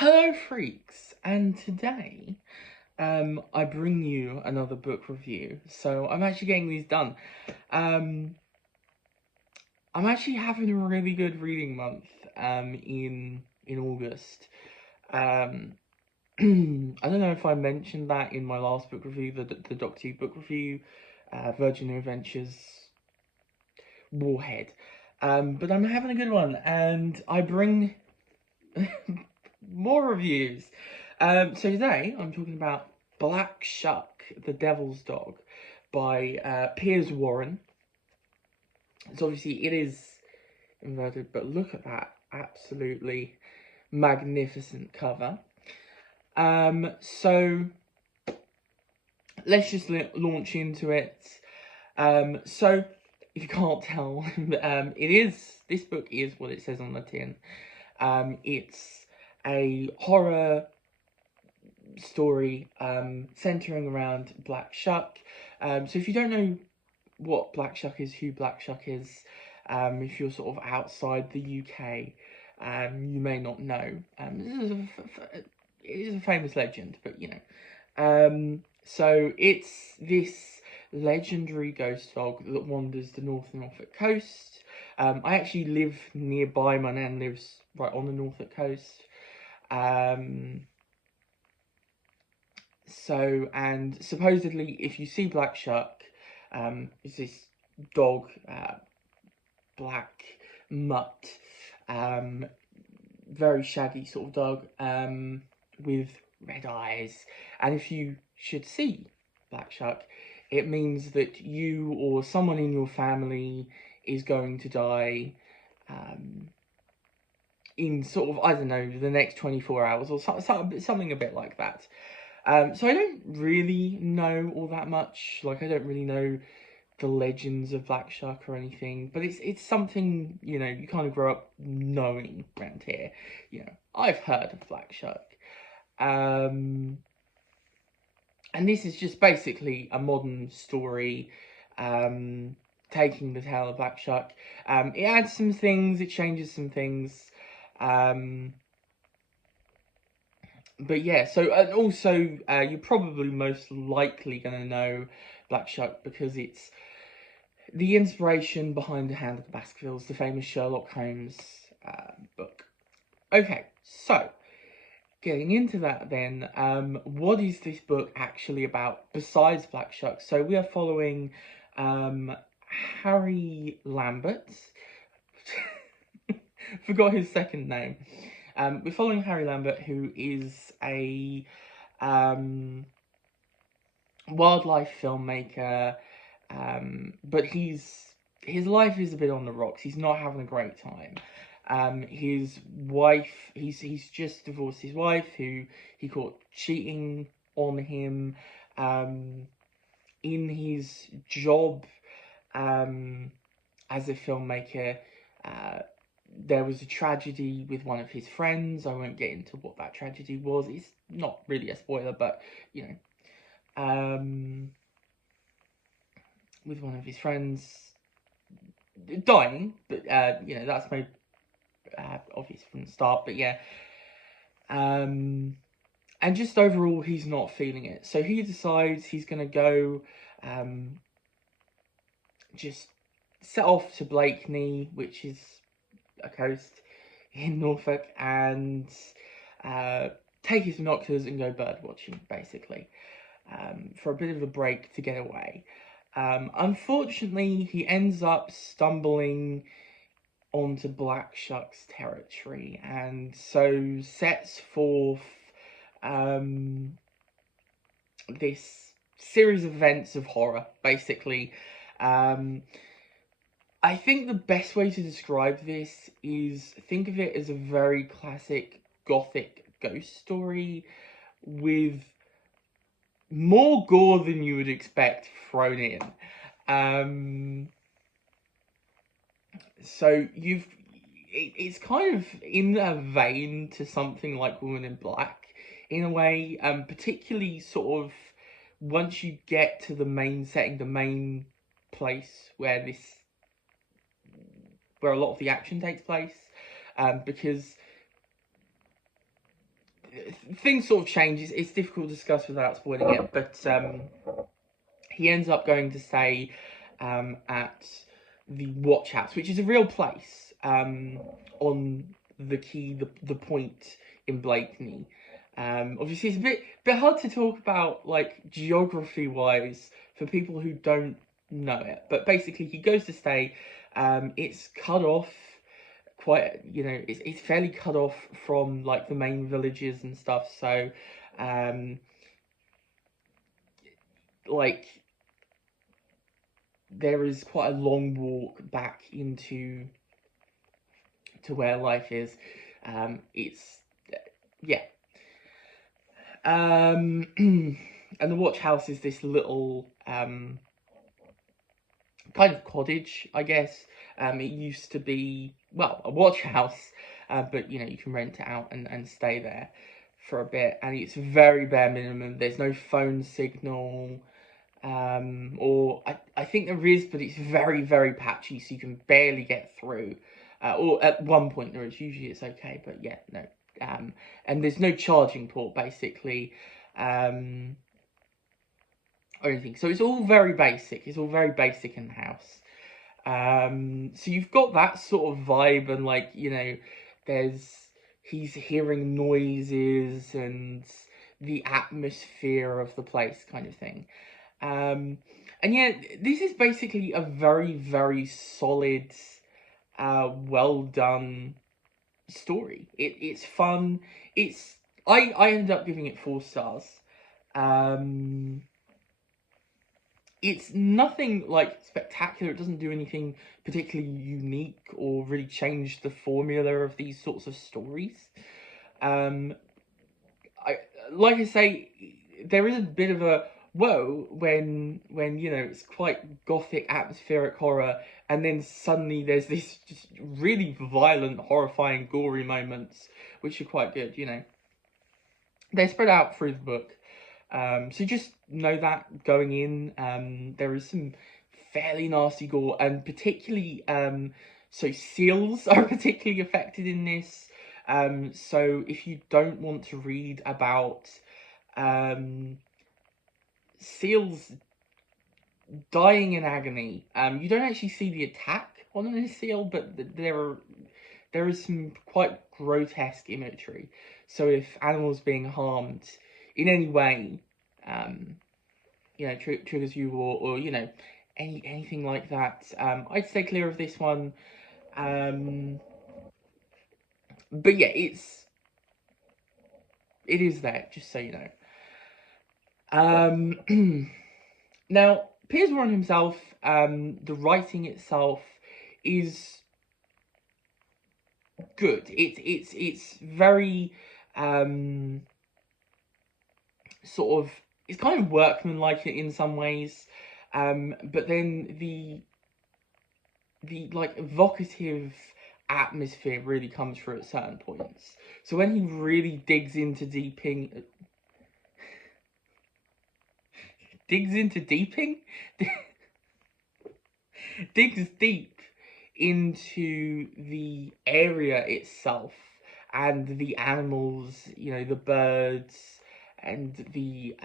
Hello freaks, and today I bring you another book review. So I'm actually getting these done. I'm actually having a really good reading month in August. Um I don't know if I mentioned that in my last book review, the Doctor Who book review, Virgin New Adventures Warhead. But I'm having a good one, and I bring more reviews. So today I'm talking about Black Shuck, the Devil's Dog by Piers Warren. So obviously it is inverted, but look at that absolutely magnificent cover. So let's just launch into it. So if you can't tell, this book is what it says on the tin. It's a horror story centering around Black Shuck. So if you don't know what Black Shuck is, who Black Shuck is, if you're sort of outside the UK, you may not know. It is a famous legend, but you know. So it's this legendary ghost dog that wanders the North Norfolk coast. I actually live nearby. My nan lives right on the Norfolk coast. So, and supposedly, if you see Black Shuck, it's this dog, black mutt, very shaggy sort of dog, with red eyes. And if you should see Black Shuck, it means that you or someone in your family is going to die, in sort of, I don't know, the next 24 hours or something a bit like that. So I don't really know all that much. Like, I don't really know the legends of Black Shuck or anything, but it's something, you know, you kind of grow up knowing around here. You know, I've heard of Black Shuck. And this is just basically a modern story, taking the tale of Black Shuck. It adds some things, it changes some things. But yeah, so, and also, you're probably most likely going to know Black Shuck because it's the inspiration behind The Hand of the Baskervilles, the famous Sherlock Holmes book. Okay, so, getting into that then, what is this book actually about besides Black Shuck? So we are following Harry Lambert. Forgot his second name. We're following Harry Lambert, who is a wildlife filmmaker, but his life is a bit on the rocks. He's not having a great time. His wife, he's just divorced his wife, who he caught cheating on him. In his job as a filmmaker, there was a tragedy with one of his friends. I won't get into what that tragedy was. It's not really a spoiler, but, you know, with one of his friends dying, but, you know, that's made obvious from the start, but yeah. And just overall, he's not feeling it. So he decides he's going to go, just set off to Blakeney, which is a coast in Norfolk, and take his binoculars and go bird watching, basically, for a bit of a break to get away. Unfortunately, he ends up stumbling onto Black Shuck's territory, and so sets forth this series of events of horror, basically. I think the best way to describe this is, think of it as a very classic gothic ghost story with more gore than you would expect thrown in. So it's kind of in a vein to something like Woman in Black in a way, particularly sort of once you get to the main setting, the main place where a lot of the action takes place, because things sort of change. It's difficult to discuss without spoiling it, but he ends up going to stay at the Watch House, which is a real place on the quay, the point in Blakeney. Obviously, it's a bit hard to talk about, like, geography wise for people who don't know it. But basically, he goes to stay. It's cut off quite, it's fairly cut off from, like, the main villages and stuff. So, like, there is quite a long walk back into where life is. It's yeah. And the watch house is this little kind of cottage, I guess. It used to be, well, a watch house, but you can rent it out and stay there for a bit. And it's very bare minimum. There's no phone signal. Or I think there is, but it's very, very patchy, so you can barely get through. Or at one point there is, usually it's okay, but yeah, no. And there's no charging port, basically, or anything. So it's all very basic. It's all very basic in the house. So you've got that sort of vibe, and, like, he's hearing noises and the atmosphere of the place, kind of thing. And yeah, this is basically a very, very solid, well done story. It's fun. I ended up giving it 4 stars. It's nothing, like, spectacular. It doesn't do anything particularly unique or really change the formula of these sorts of stories. Like I say, there is a bit of a whoa when it's quite gothic, atmospheric horror, and then suddenly there's this just really violent, horrifying, gory moments, which are quite good. They're spread out through the book, so just know that going in. There is some fairly nasty gore, and particularly so seals are particularly affected in this. So if you don't want to read about seals dying in agony, you don't actually see the attack on a seal, but there is some quite grotesque imagery. So if animals being harmed in any way, triggers you, or anything like that, I'd stay clear of this one. But yeah, it is there, just so you know. Now, Piers Warren himself, the writing itself is good. It's very sort of, it's kind of workmanlike in some ways, but then the like evocative atmosphere really comes through at certain points. So when he really digs into deeping digs deep into the area itself and the animals, the birds and the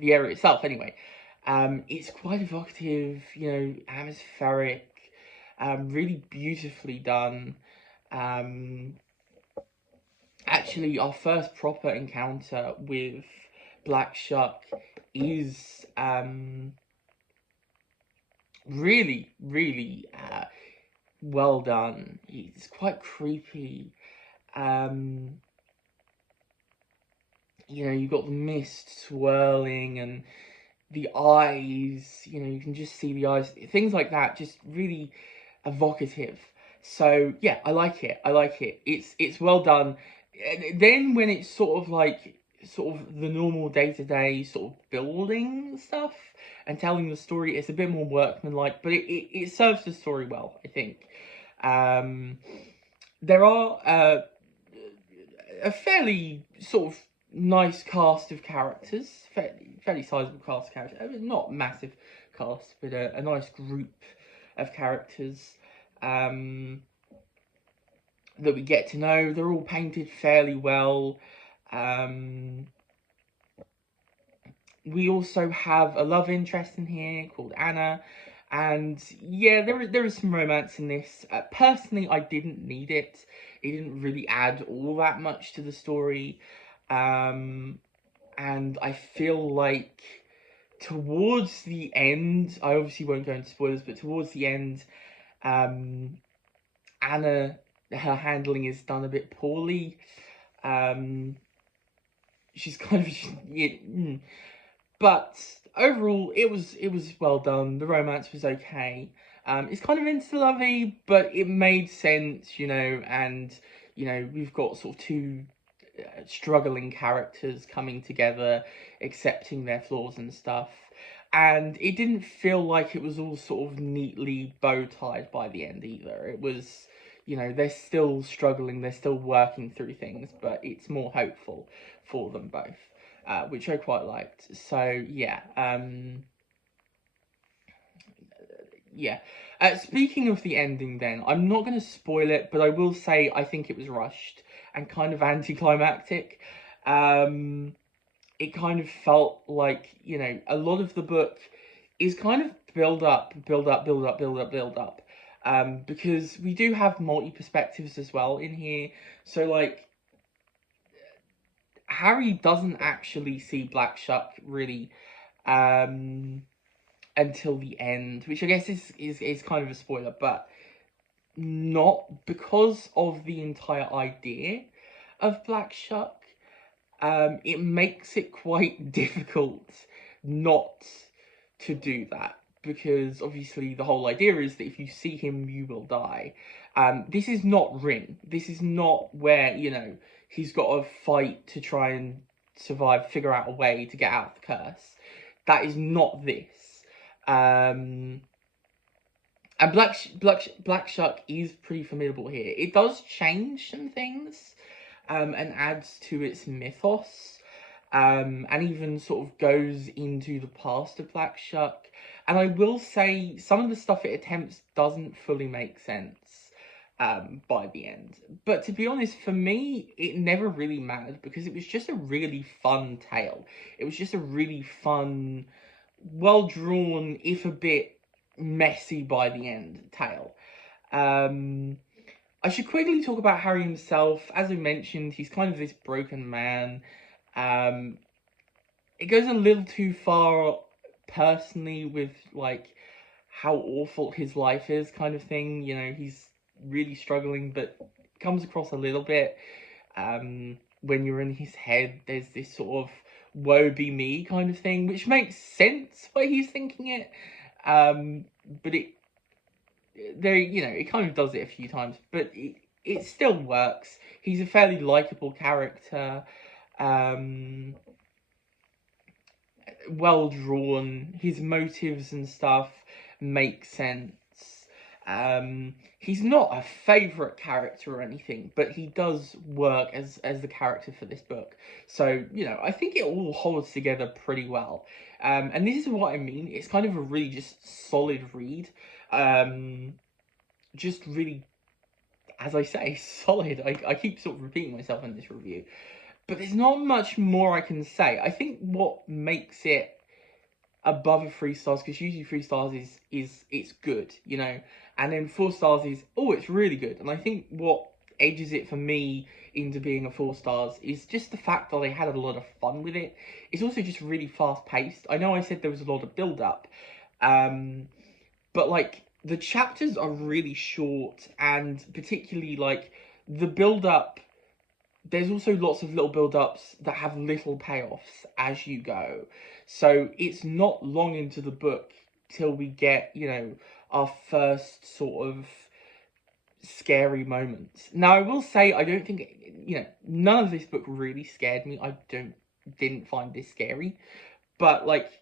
area itself. Anyway, it's quite evocative, atmospheric, really beautifully done. Actually, our first proper encounter with Black Shuck is really, really well done. It's quite creepy. You've got the mist swirling and the eyes, you can just see the eyes. Things like that, just really evocative. So yeah, I like it. It's well done. And then when it's sort of the normal day-to-day sort of building stuff and telling the story, it's a bit more workmanlike, but it serves the story well, I think. There are a fairly sort of nice cast of characters, fairly sizable cast of characters. I mean, not massive cast, but a nice group of characters. that we get to know. They're all painted fairly well. We also have a love interest in here called Anna. And yeah, there is some romance in this. Personally, I didn't need it. It didn't really add all that much to the story. And I feel like towards the end, I obviously won't go into spoilers, but towards the end, Anna, her handling is done a bit poorly. She's kind of, but overall, it was well done. The romance was okay. It's kind of insta-lovey, but it made sense, and we've got sort of two struggling characters coming together, accepting their flaws and stuff. And it didn't feel like it was all sort of neatly bow-tied by the end either. It was, they're still struggling, they're still working through things, but it's more hopeful for them both, which I quite liked. So, yeah. Yeah. Speaking of the ending then, I'm not going to spoil it, but I will say I think it was rushed and kind of anticlimactic. It kind of felt like, a lot of the book is kind of build up, because we do have multi-perspectives as well in here. So, like, Harry doesn't actually see Black Shuck, really, until the end, which I guess is kind of a spoiler, but not because of the entire idea of Black Shuck. It makes it quite difficult not to do that, because obviously the whole idea is that if you see him, you will die. This is not Ring. This is not where, he's got to fight to try and survive, figure out a way to get out of the curse. That is not this. And Black Shuck is pretty formidable here. It does change some things, and adds to its mythos, and even sort of goes into the past of Black Shuck. And I will say, some of the stuff it attempts doesn't fully make sense by the end. But to be honest, for me, it never really mattered, because it was just a really fun tale. It was just a really fun, well-drawn, if a bit messy by the end, tale. I should quickly talk about Harry himself. As I mentioned, he's kind of this broken man. It goes a little too far personally with, like, how awful his life is, kind of thing. He's really struggling, but it comes across a little bit. When you're in his head, there's this sort of woe be me kind of thing, which makes sense why he's thinking it. But it kind of does it a few times, but it still works. He's a fairly likable character, well drawn. His motives and stuff make sense. He's not a favourite character or anything, but he does work as the character for this book. So, I think it all holds together pretty well. And this is what I mean. It's kind of a really just solid read. Just really, as I say, solid. I keep sort of repeating myself in this review. But there's not much more I can say. I think what makes it above a 3 stars, because usually 3 stars is it's good, and then 4 stars is, oh, it's really good. And I think what edges it for me into being a 4 stars is just the fact that I had a lot of fun with it. It's also just really fast paced. I know I said there was a lot of build up, but like the chapters are really short, and particularly like the build up, there's also lots of little build-ups that have little payoffs as you go. So it's not long into the book till we get, our first sort of scary moments. Now, I will say, I don't think, none of this book really scared me. I didn't find this scary. But, like,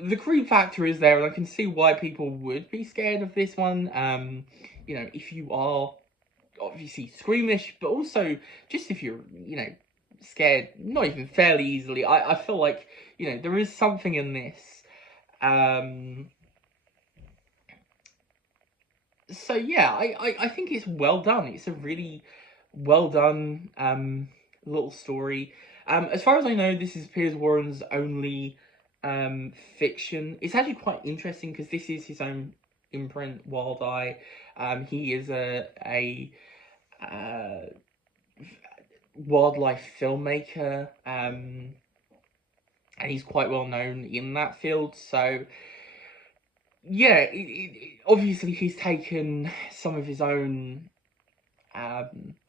the creep factor is there, and I can see why people would be scared of this one. If you are obviously squeamish, but also just if you're, scared, not even fairly easily, I feel like, there is something in this. So yeah, I think it's well done. It's a really well done little story. As far as I know, this is Piers Warren's only fiction. It's actually quite interesting because this is his own imprint, Wild Eye. He is a uh, wildlife filmmaker, and he's quite well known in that field. So yeah, obviously he's taken some of his own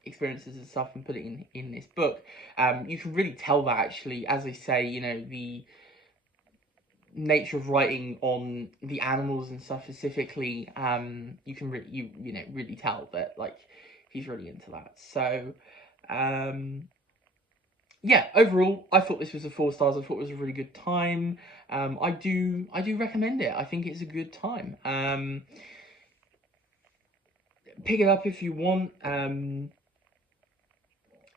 experiences and stuff and put it in this book. You can really tell that, actually, as I say, you know, the nature of writing on the animals and stuff specifically. You can really tell that, like, he's really into that. So yeah, overall, I thought this was a 4 stars. I thought it was a really good time. I do recommend it. I think it's a good time. Pick it up if you want.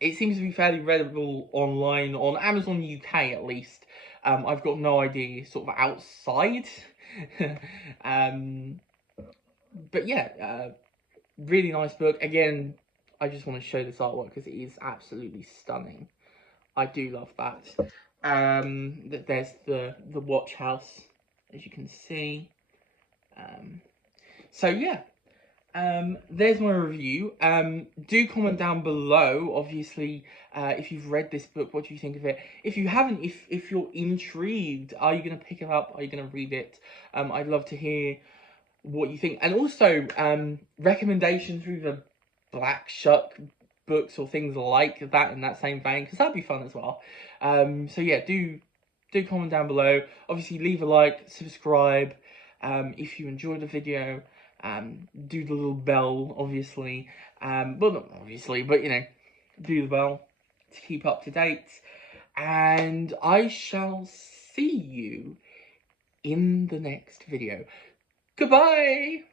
It seems to be fairly readable online, on Amazon UK at least. I've got no idea sort of outside. But yeah, really nice book. Again, I just want to show this artwork because it is absolutely stunning. I do love that. There's the watch house, as you can see. So yeah, there's my review. Do comment down below, obviously, if you've read this book, what do you think of it? If you haven't, if you're intrigued, are you going to pick it up? Are you going to read it? I'd love to hear what you think. And also, recommendations through the Black Shuck books or things like that in that same vein, because that'd be fun as well. So yeah, do comment down below. Obviously, leave a like, subscribe, if you enjoyed the video. Do the little bell, obviously. Well, not obviously, but, you know, do the bell to keep up to date. And I shall see you in the next video. Goodbye!